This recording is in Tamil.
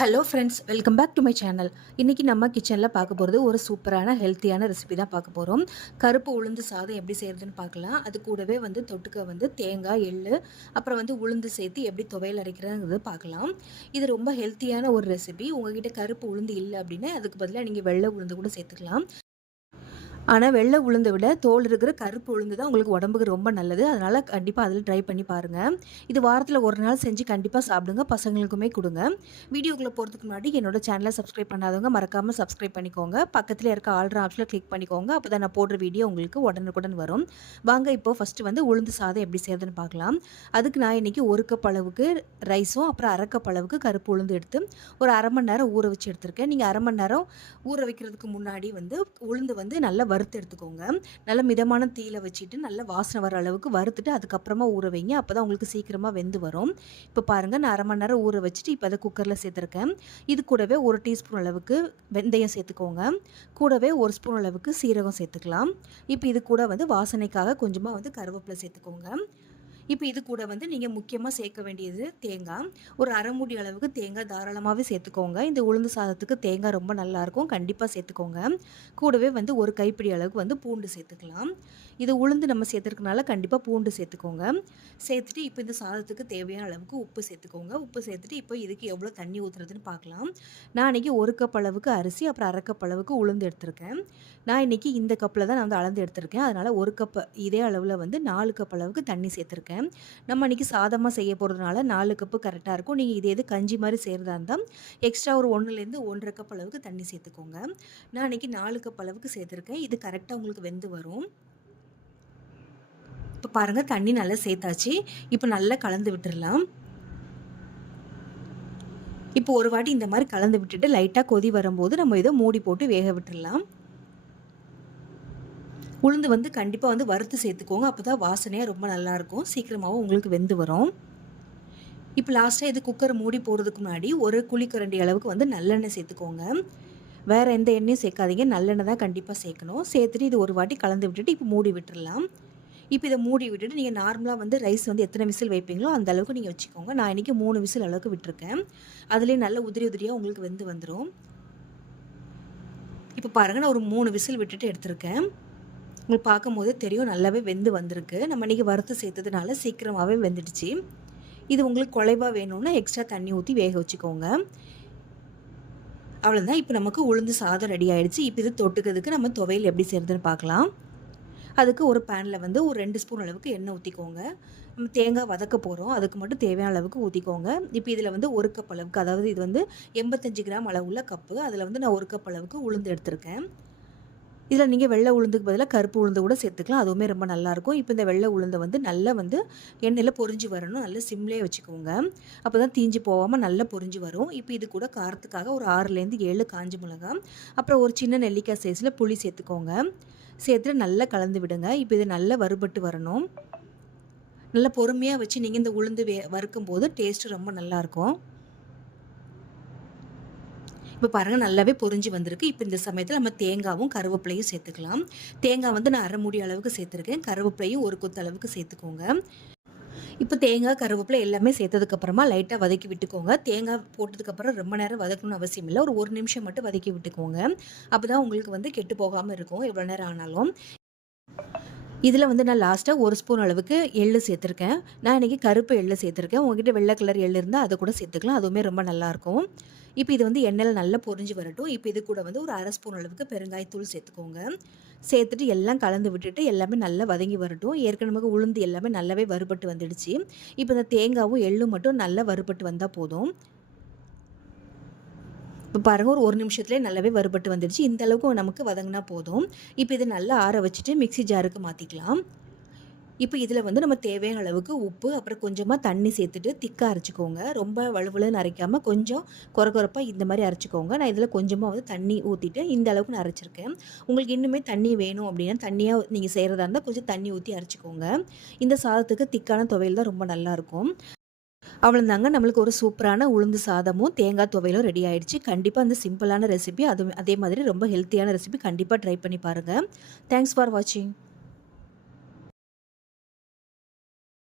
Hello friends, welcome back to my channel. இன்றைக்கி நம்ம கிச்சனில் பார்க்க போகிறது ஒரு சூப்பரான ஹெல்த்தியான ரெசிபி தான் பார்க்க போகிறோம். கருப்பு உளுந்து சாதம் எப்படி செய்கிறதுன்னு பார்க்கலாம். அது கூடவே தொட்டுக்க தேங்காய், எள்ளு, அப்புறம் உளுந்து சேர்த்து எப்படி துவையல் அரைக்கிறதுங்கிறது பார்க்கலாம். இது ரொம்ப ஹெல்த்தியான ஒரு ரெசிபி. உங்ககிட்ட கருப்பு உளுந்து இல்லை அப்படின்னா அதுக்கு பதிலாக நீங்கள் வெள்ளை உளுந்து கூட சேர்த்துக்கலாம். ஆனால் வெள்ளை உளுந்தை விட தோல் இருக்கிற கருப்பு உளுந்து தான் உங்களுக்கு உடம்புக்கு ரொம்ப நல்லது. அதனால் கண்டிப்பாக அதில் ட்ரை பண்ணி பாருங்கள். இது வாரத்தில் ஒரு நாள் செஞ்சு கண்டிப்பாக சாப்பிடுங்க, பசங்களுக்குமே கொடுங்க. வீடியோக்குள்ளே போகிறதுக்கு முன்னாடி என்னோட சேனலை சப்ஸ்கிரைப் பண்ணாதவங்க மறக்காமல் சப்ஸ்கிரைப் பண்ணிக்கோங்க. பக்கத்தில் இருக்க ஆல்ற ஆப்ஷனில் கிளிக் பண்ணிக்கோங்க. அப்போ தான் நான் போடுற வீடியோ உங்களுக்கு உடனுக்குடன் வரும். வாங்க இப்போது ஃபஸ்ட்டு உளுந்து சாதம் எப்படி செய்யறதுன்னு பார்க்கலாம். அதுக்கு நான் இன்றைக்கி ஒரு கப் அளவுக்கு ரைஸும் அப்புறம் அரை கப் அளவுக்கு கருப்பு உளுந்து எடுத்து ஒரு அரை மணி நேரம் ஊற வச்சு எடுத்திருக்கேன். நீங்கள் அரை மணி நேரம் ஊற வைக்கிறதுக்கு முன்னாடி உளுந்து நல்லா வறுத்து எடுத்துக்கோங்க. நல்லா மிதமான தீயில வச்சுட்டு நல்லா வாசனை வர அளவுக்கு வறுத்துட்டு அதுக்கப்புறமா ஊற வைங்க. அப்போ தான் உங்களுக்கு சீக்கிரமாக வெந்து வரும். இப்போ பாருங்கள், நான் அரை மணி நேரம் ஊற வச்சுட்டு இப்போ அதை குக்கரில் சேர்த்துருக்கேன். இது கூடவே ஒரு டீஸ்பூன் அளவுக்கு வெந்தயம் சேர்த்துக்கோங்க. கூடவே ஒரு ஸ்பூன் அளவுக்கு சீரகம் சேர்த்துக்கலாம். இப்போ இது கூட வாசனைக்காக கொஞ்சமாக கருவேப்பிலை சேர்த்துக்கோங்க. இப்போ இது கூட நீங்கள் முக்கியமாக சேர்க்க வேண்டியது தேங்காய். ஒரு அரை மூடி அளவுக்கு தேங்காய் தாராளமாகவே சேர்த்துக்கோங்க. இந்த உளுந்து சாதத்துக்கு தேங்காய் ரொம்ப நல்லாயிருக்கும், கண்டிப்பாக சேர்த்துக்கோங்க. கூடவே ஒரு கைப்பிடி அளவுக்கு பூண்டு சேர்த்துக்கலாம். இது உளுந்து நம்ம சேர்த்துருக்கனால கண்டிப்பாக பூண்டு சேர்த்துக்கோங்க. சேர்த்துட்டு இப்போ இந்த சாதத்துக்கு தேவையான அளவுக்கு உப்பு சேர்த்துக்கோங்க. உப்பு சேர்த்துட்டு இப்போ இதுக்கு எவ்வளோ தண்ணி ஊற்றுறதுன்னு பார்க்கலாம். நான் இன்றைக்கி ஒரு கப் அளவுக்கு அரிசி அப்புறம் அரை கப் அளவுக்கு உளுந்து எடுத்திருக்கேன். நான் இன்றைக்கி இந்த கப்பில் தான் நான் அளந்து எடுத்திருக்கேன். அதனால் ஒரு கப் இதே அளவில் 4 கப் அளவுக்கு தண்ணி சேர்த்துருக்கேன். நம்ம இன்றைக்கி சாதமாக செய்ய போகிறதுனால 4 கப்பு கரெக்டாக இருக்கும். நீங்கள் இதே கஞ்சி மாதிரி செய்கிறதா இருந்தால் எக்ஸ்ட்ரா ஒரு 1லேருந்து 1.5 கப் அளவுக்கு தண்ணி சேர்த்துக்கோங்க. நான் இன்றைக்கி 4 கப் அளவுக்கு சேர்த்துருக்கேன். இது கரெக்டாக உங்களுக்கு வெந்து வரும். இப்போ பாருங்கள், தண்ணி நல்லா சேர்த்தாச்சு. இப்போ நல்லா கலந்து விட்டுடலாம். இப்போ ஒரு வாட்டி இந்த மாதிரி கலந்து விட்டுட்டு லைட்டாக கொதி வரும்போது நம்ம இதை மூடி போட்டு வேக விட்டுடலாம். உளுந்து கண்டிப்பாக வறுத்து சேர்த்துக்கோங்க. அப்போ தான் வாசனையாக ரொம்ப நல்லாயிருக்கும், சீக்கிரமாகவும் உங்களுக்கு வெந்து வரும். இப்போ லாஸ்ட்டாக இது குக்கரை மூடி போடுறதுக்கு முன்னாடி ஒரு குழிக்கரண்டி அளவுக்கு நல்லெண்ணெய் சேர்த்துக்கோங்க. வேறு எந்த எண்ணெயும் சேர்க்காதீங்க, நல்லெண்ணெய் தான் கண்டிப்பாக சேர்க்கணும். சேர்த்துட்டு இது ஒரு வாட்டி கலந்து விட்டுட்டு இப்போ மூடி விட்டுடலாம். இப்போ இதை மூடி விட்டுட்டு நீங்கள் நார்மலாக ரைஸ் எத்தனை விசில் வைப்பீங்களோ அந்த அளவுக்கு நீங்கள் வச்சுக்கோங்க. நான் இன்றைக்கி 3 விசில் அளவுக்கு விட்டுருக்கேன். அதுலேயே நல்ல உதிரி உதிரியாக உங்களுக்கு வெந்து வந்துடும். இப்போ பாருங்கள், நான் ஒரு 3 விசில் விட்டுட்டு எடுத்திருக்கேன். உங்களுக்கு பார்க்கும் போதே தெரியும் நல்லாவே வெந்து வந்திருக்கு. நம்ம இன்றைக்கி வறுத்து சேர்த்ததுனால சீக்கிரமாகவே வெந்துடுச்சு. இது உங்களுக்கு குழைவாக வேணும்னா எக்ஸ்ட்ரா தண்ணி ஊற்றி வேக வச்சுக்கோங்க. அவ்வளோதான். இப்போ நமக்கு உளுந்து சாதம் ரெடி ஆகிடுச்சு. இப்போ இது தொட்டுக்கிறதுக்கு நம்ம துவையல் எப்படி செய்கிறதுன்னு பார்க்கலாம். அதுக்கு ஒரு பேனில் ஒரு 2 ஸ்பூன் அளவுக்கு எண்ணெய் ஊற்றிக்கோங்க. நம்ம தேங்காய் வதக்க போகிறோம், அதுக்கு மட்டும் தேவையான அளவுக்கு ஊற்றிக்கோங்க. இப்போ இதில் ஒரு கப் அளவுக்கு, அதாவது இது 85 கிராம் அளவுள்ள கப்பு, அதில் நான் ஒரு கப் அளவுக்கு உளுந்து எடுத்திருக்கேன். இதில் நீங்கள் வெள்ளை உளுந்துக்கு பதிலாக கருப்பு உளுந்து கூட சேர்த்துக்கலாம், அதுவுமே ரொம்ப நல்லாயிருக்கும். இப்போ இந்த வெள்ளை உளுந்தை நல்லா எண்ணெயில் பொரிஞ்சு வரணும். நல்லா சிம்லேயே வச்சுக்கோங்க, அப்போ தான் தீஞ்சு போகாமல் நல்லா பொரிஞ்சு வரும். இப்போ இது கூட காரத்துக்காக ஒரு 6லேருந்து 7 காஞ்ச மிளகாய், அப்புறம் ஒரு சின்ன நெல்லிக்காய் சைஸில் புளி சேர்த்துக்கோங்க. சேர்த்துட்டு நல்லா கலந்து விடுங்க. இப்போ இது நல்லா வறுபட்டு வரணும். நல்லா பொறுமையாக வச்சு நீங்கள் இந்த உளுந்து வறுக்கும் போது டேஸ்ட்டு ரொம்ப நல்லாயிருக்கும். இப்போ பாருங்கள், நல்லாவே பொரிஞ்சு வந்திருக்கு. இப்போ இந்த சமயத்தில் நம்ம தேங்காவும் கருவேப்பிலையும் சேர்த்துக்கலாம். தேங்காய் நான் அரை மூடி அளவுக்கு சேர்த்துருக்கேன். கருவேப்பிலையும் ஒரு கொத்து அளவுக்கு சேர்த்துக்கோங்க. இப்போ தேங்காய் கருவேப்பிலை எல்லாமே சேர்த்ததுக்கப்புறமா லைட்டாக வதக்கி விட்டுக்கோங்க. தேங்காய் போட்டதுக்கப்புறம் ரொம்ப நேரம் வதக்கணும்னு அவசியம் இல்லை, ஒரு 1 நிமிஷம் மட்டும் வதக்கி விட்டுக்கோங்க. அப்போ தான் உங்களுக்கு கெட்டு போகாமல் இருக்கும் எவ்வளோ நேரம் ஆனாலும். இதில் நான் லாஸ்ட்டாக 1 ஸ்பூன் அளவுக்கு எள்ளு சேர்த்துருக்கேன். நான் இன்றைக்கி கருப்பு எள்ளு சேர்த்துருக்கேன். உங்கள்கிட்ட வெள்ளை கலர் எள்ளு இருந்தால் அதை கூட சேர்த்துக்கலாம், அதுவுமே ரொம்ப நல்லாயிருக்கும். இப்போ இது எண்ணெயில் நல்லா பொரிஞ்சு வரட்டும். இப்போ இது கூட ஒரு அரை ஸ்பூன் அளவுக்கு பெருங்காயத்தூள் சேர்த்துக்கோங்க. சேர்த்துட்டு எல்லாம் கலந்து விட்டுட்டு எல்லாமே நல்லா வதங்கி வரட்டும். ஏற்கனவே உளுந்து எல்லாமே நல்லாவே வறுபட்டு வந்துடுச்சு. இப்போ இந்த தேங்காவும் எள்ளும் மட்டும் நல்லா வறுபட்டு வந்தால் போதும். இப்போ பாருங்கள், ஒரு நிமிஷத்துலேயே நல்லாவே வறுபட்டு வந்துடுச்சு. இந்த அளவுக்கு நமக்கு வதங்கினா போதும். இப்போ இதை நல்லா ஆற வச்சுட்டு மிக்ஸி ஜாருக்கு மாற்றிக்கலாம். இப்போ இதில் நம்ம தேவையான அளவுக்கு உப்பு, அப்புறம் கொஞ்சமாக தண்ணி சேர்த்துட்டு திக்காக அரைச்சிக்கோங்க. ரொம்ப வலுவலுன்னு அரைக்காமல் கொஞ்சம் கொரகொரப்பாக இந்த மாதிரி அரைச்சிக்கோங்க. நான் இதில் கொஞ்சமாக தண்ணி ஊற்றிட்டு இந்த அளவுக்கு நான் அரைச்சிருக்கேன். உங்களுக்கு இன்னுமே தண்ணி வேணும் அப்படின்னா தண்ணியாக நீங்கள் செய்கிறதா இருந்தால் கொஞ்சம் தண்ணி ஊற்றி அரைச்சிக்கோங்க. இந்த சாதத்துக்கு திக்கான துவையல் தான் ரொம்ப நல்லாயிருக்கும். அவ்வளோதாங்க, நம்மளுக்கு ஒரு சூப்பரான உளுந்து சாதமும் தேங்காய் துவையலும் ரெடி ஆகிடுச்சு. கண்டிப்பாக அந்த சிம்பிளான ரெசிபி, அதே மாதிரி ரொம்ப ஹெல்த்தியான ரெசிபி, கண்டிப்பாக ட்ரை பண்ணி பாருங்கள். தேங்க்ஸ் ஃபார் வாட்சிங்.